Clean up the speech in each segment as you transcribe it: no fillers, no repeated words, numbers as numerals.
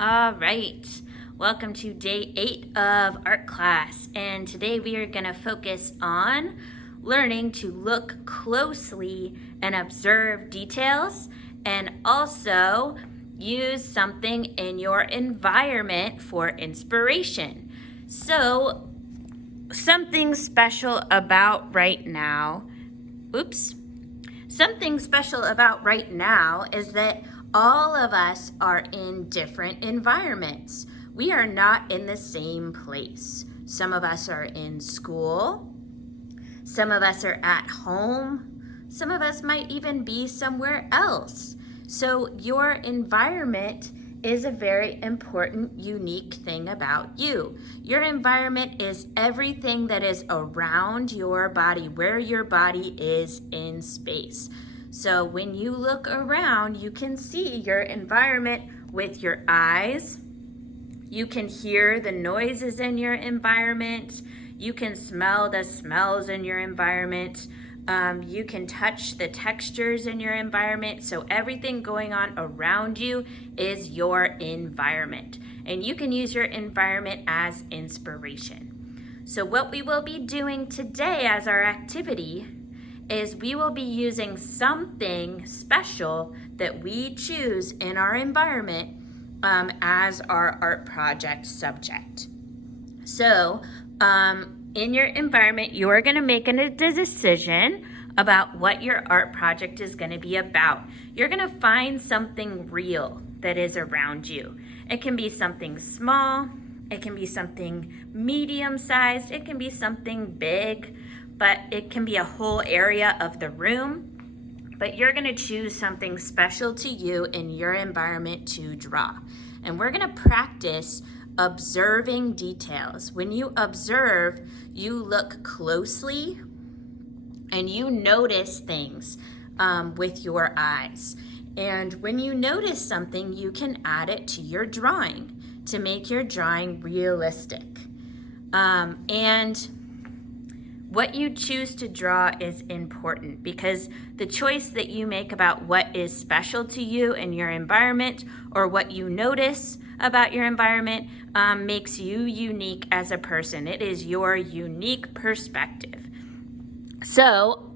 All right, welcome to day 8 of art class, and today we are going to focus on learning to look closely and observe details, and also use something in your environment for inspiration. So, something special about right now, something special about right now is that all of us are in different environments. We are not in the same place. Some of us are in school. Some of us are at home. Some of us might even be somewhere else. So your environment is a very important, unique thing about you. Your environment is everything that is around your body, where your body is in space. So when you look around, you can see your environment with your eyes. You can hear the noises in your environment. You can smell the smells in your environment. You can touch the textures in your environment. So everything going on around you is your environment. And you can use your environment as inspiration. So what we will be doing today as our activity is we will be using something special that we choose in our environment as our art project subject. So in your environment, you're going to make a decision about what your art project is going to be about. You're going to find something real that is around you. It can be something small, it can be something medium-sized, it can be something big, but it can be a whole area of the room. But you're going to choose something special to you in your environment to draw. And we're going to practice observing details. When you observe, you look closely and you notice things with your eyes. And when you notice something, you can add it to your drawing to make your drawing realistic. And what you choose to draw is important because the choice that you make about what is special to you in your environment or what you notice about your environment makes you unique as a person. It is your unique perspective. So,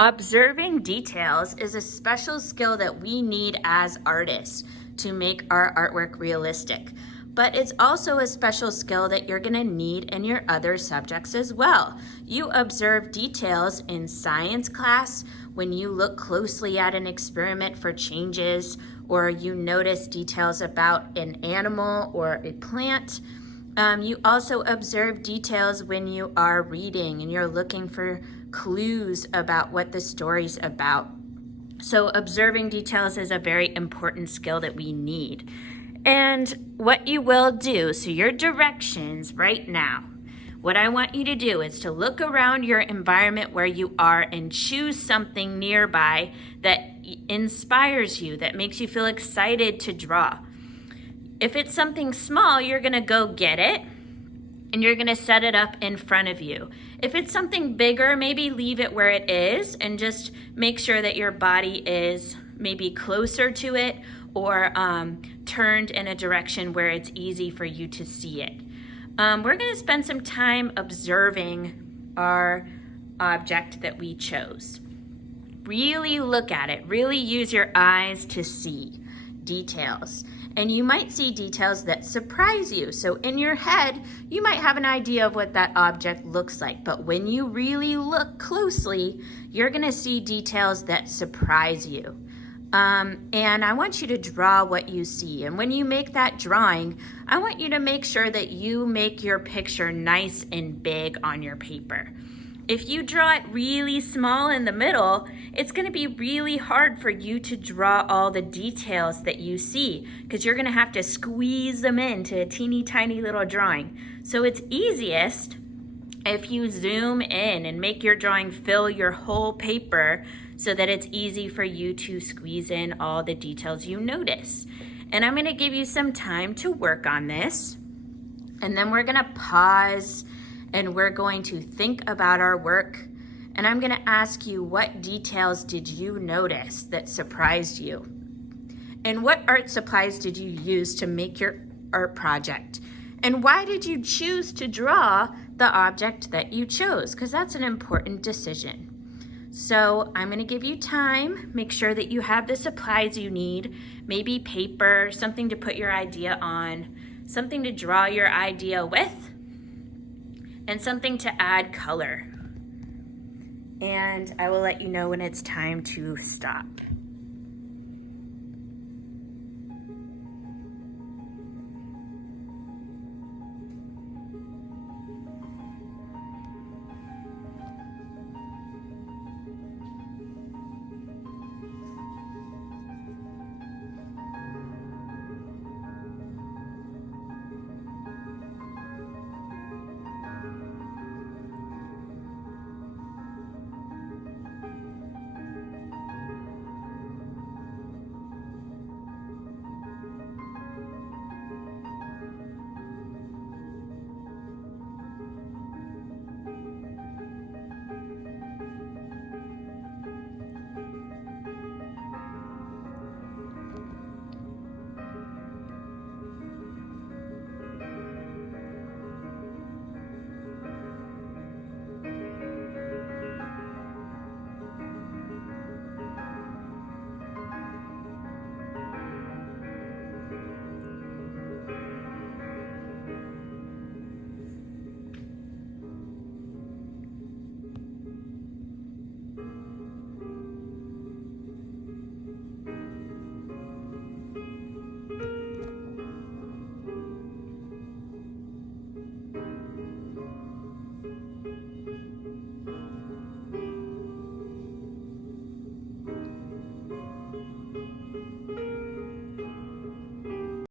observing details is a special skill that we need as artists to make our artwork realistic. But it's also a special skill that you're going to need in your other subjects as well. You observe details in science class when you look closely at an experiment for changes, or you notice details about an animal or a plant. You also observe details when you are reading and you're looking for clues about what the story's about. So observing details is a very important skill that we need. And what you will do, so your directions right now, what I want you to do is to look around your environment where you are and choose something nearby that inspires you, that makes you feel excited to draw. If it's something small, you're going to go get it and you're going to set it up in front of you. If it's something bigger, maybe leave it where it is and just make sure that your body is maybe closer to it or turned in a direction where it's easy for you to see it. We're going to spend some time observing our object that we chose. Really look at it. Really use your eyes to see details. And you might see details that surprise you. So in your head, you might have an idea of what that object looks like. But when you really look closely, you're going to see details that surprise you. And I want you to draw what you see. And when you make that drawing, I want you to make sure that you make your picture nice and big on your paper. If you draw it really small in the middle, it's going to be really hard for you to draw all the details that you see because you're going to have to squeeze them into a teeny tiny little drawing. So it's easiest if you zoom in and make your drawing fill your whole paper so that it's easy for you to squeeze in all the details you notice. And I'm going to give you some time to work on this. And then we're going to pause and we're going to think about our work. And I'm going to ask you, what details did you notice that surprised you? And what art supplies did you use to make your art project? And why did you choose to draw the object that you chose? Because that's an important decision. So I'm gonna give you time. Make sure that you have the supplies you need, maybe paper, something to put your idea on, something to draw your idea with, and something to add color. And I will let you know when it's time to stop.